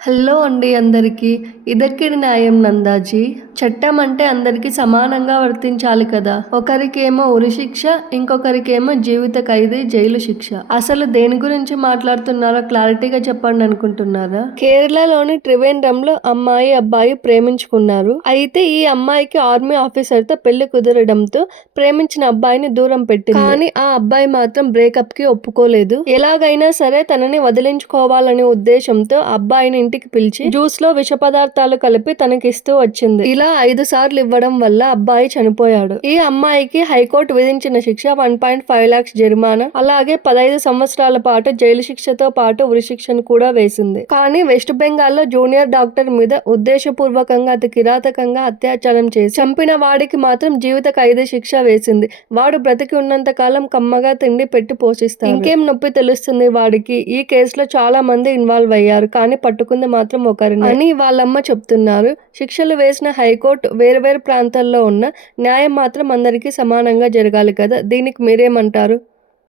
Hello అండి అందరికీ. ఇదెక్కడి న్యాయం నందాజీ? చట్టం అంటే అందరికీ సమానంగా వర్తించాలి కదా. ఒకరికేమో ఉరిశిక్ష, ఇంకొకరికేమో జీవిత ఖైదీ జైలు శిక్ష. అసలు దేని గురించి మాట్లాడుతున్నారో క్లారిటీగా చెప్పండి అనుకుంటున్నారా? కేరళలోని త్రివేంద్రంలో అమ్మాయి అబ్బాయి ప్రేమించుకున్నారు. అయితే ఈ అమ్మాయికి ఆర్మీ ఆఫీసర్ తో పెళ్లి కుదరడంతో ప్రేమించిన అబ్బాయిని దూరం పెట్టింది. కానీ ఆ అబ్బాయి మాత్రం బ్రేకప్ కి ఒప్పుకోలేదు. ఎలాగైనా సరే తనని వదిలించుకోవాలనే ఉద్దేశంతో అబ్బాయిని ఇంటికి పిలిచి జ్యూస్ లో విష పదార్థాలు కలిపి తనకిస్తూ వచ్చింది. ఇలా 5 సార్లు ఇవ్వడం వల్ల అబ్బాయి చనిపోయాడు. ఈ అమ్మాయికి హైకోర్టు విధించిన శిక్ష 1.5 lakhs జరిమానా, అలాగే 15 సంవత్సరాల పాటు జైలు శిక్షతో పాటు ఉరిశిక్షను కూడా వేసింది. కానీ వెస్ట్ బెంగాల్లో జూనియర్ డాక్టర్ మీద ఉద్దేశపూర్వకంగా అతి కిరాతకంగా అత్యాచారం చేసి చంపిన వాడికి మాత్రం జీవిత ఖైదీ శిక్ష వేసింది. వాడు బ్రతికి ఉన్నంత కాలం కమ్మగా తిండి పెట్టి పోషిస్తారు. ఇంకేం నొప్పి తెలుస్తుంది వాడికి. ఈ కేసులో చాలా మంది ఇన్వాల్వ్ అయ్యారు, కానీ పట్టుకుంది మాత్రం ఒకరిని అని వాళ్ళమ్మ చెప్తున్నారు. శిక్షలు వేసిన హైకోర్టు వేరువేరు ప్రాంతాల్లో ఉన్న న్యాయం మాత్రం అందరికీ సమానంగా జరగాలి కదా. దీనికి మీరేమంటారు?